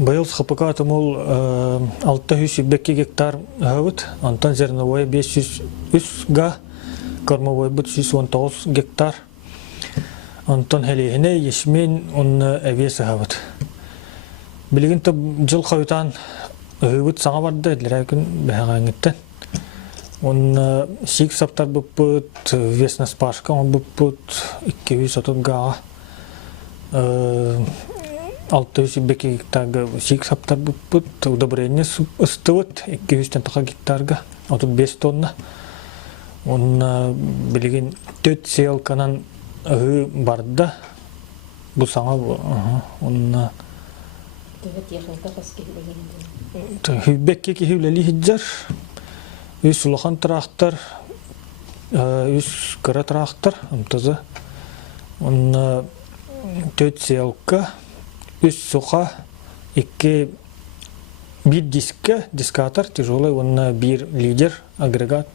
Быйыл хапыка тумул 600 гектар хавыт, антон зерновой 500 га, кормовой бут 119 гектар. Антон хелехине ешмен он эвесы хавыт. Билигин то жыл хавытан хавыт саңа барды, эдлерәкін бәғаңыттан. Он сик саптар бұппыт, весна спашка, он бұппыт 230 га. 600 гектарга сик саптар бұппыт, удобрение ыстывыт, 200 гектарга, отут 5 тонна. Он билигин 4 селканан барды, бұл саңа он хүбекке кехивлели хиджар, үс улахан трактор, үс кыра трактор, амтазы. Он 4 селка, үс суха, 2 бир дискатор, тяжелый, он бир лидер, агрегат,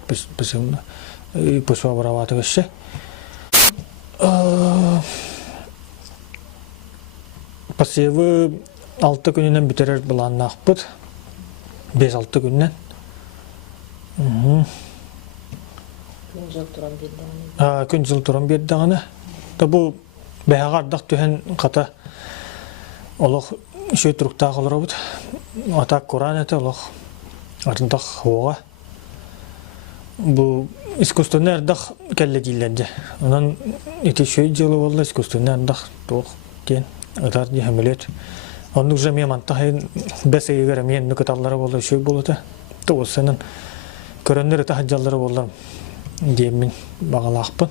пошвабраватывающий. Посевы 6 күннен битерер булан нақпыт. 5-6 күннен. Күн жыл туран бердіғаны. Бұл бәғардақ түхен қата олық шөй тұрықтағы олар бұд. Атақ Құран әті олық артындақ оға. Бұл искусственный ардақ кәлі дейлерді. Онан еті шөй жылы болды искусственный ардақ тоқ кен. Атар де әмілет. Онық жа мен антағын бәс егер мен нүкіталары болды шөй болды. Тоғысының көрінер әті хаджалары болды деймін бағалақпын.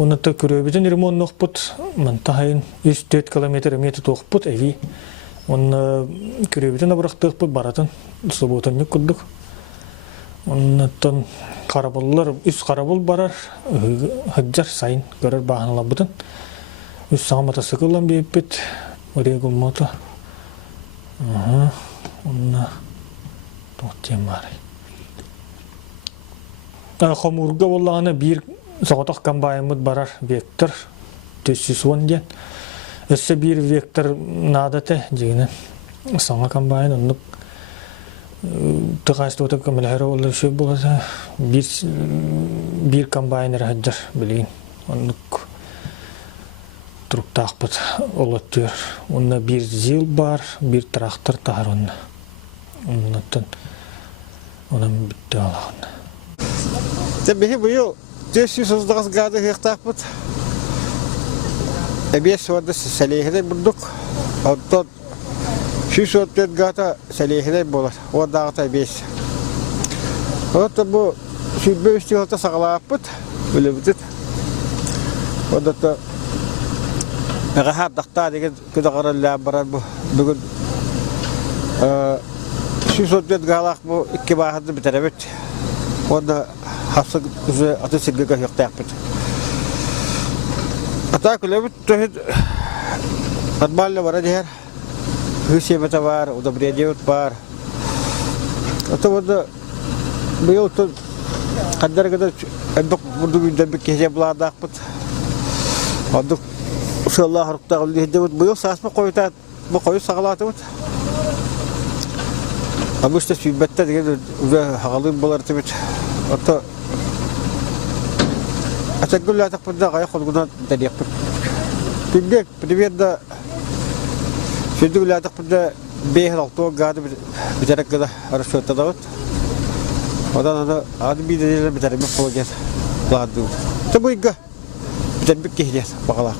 Онытты көрөбетін ремон ноқпыт. Мантағын 3-4 километр метр тоқпыт әвей. Оны көрөбетін абырақтықпыт баратын. Сұбытын нүк күрдік. Оныттын қарабылылар, үс қарабыл барар. Хаджар сайын көрір бағанылар бұтын. Үс саңа мотоциклдан бейіппет. Орегул мото. Онна тоқтен бары. Қомурға болағаны бір соғытық комбайнмыд барар вектор 410 ден. Өсі бір вектор надаты дегенен. Саңа комбайн оннық тұғайсты өтіп көмілері олы шөй боласа бір комбайнер хаджар білген. Оннық Труктақпыт олаттыр. Онна бір зил бар, бір трактор тағар онна. Оннаттан онам бітті алағын. Тәбігі бұйыл 430 гады хектақпыт. Әбес орды сәлейхедей бұрдық. Оттан 604 гата сәлейхедей болар. Ордағыта әбес. Оттан бұл сүйтбе үсті олта сағалақпыт. Өлі бұтыт. Ордатта Ағахар дақта деген күдіғарылар барар бүгін 604 ғалақ бұл 2 бағырды бітірәбет. Онда хапсық үзі аты сілгіға yoқтақпыт. Ата күләбіт төхід нормально бара дегер. Хүсеметі бар, удобрениет бар. Ата онда бұйыл қандар әндік бұрды үйден бір кезе бұладақпыт. Ондық Uşallah harıqtağım deyildi. Bu saçma koyutat, bu koyu sağlatı. Ama işte sübbette de hağalıyım bolar tabii. Hatta Atagullah takpında gaya kolguna deniyor. Şimdi привет da şimdi gullah takpında behel altı gadı bir tane kadar arasında da var. Odan da adı bir de bir tane bir proje pladı. Tabii ki bir tane bir kişi bakalım.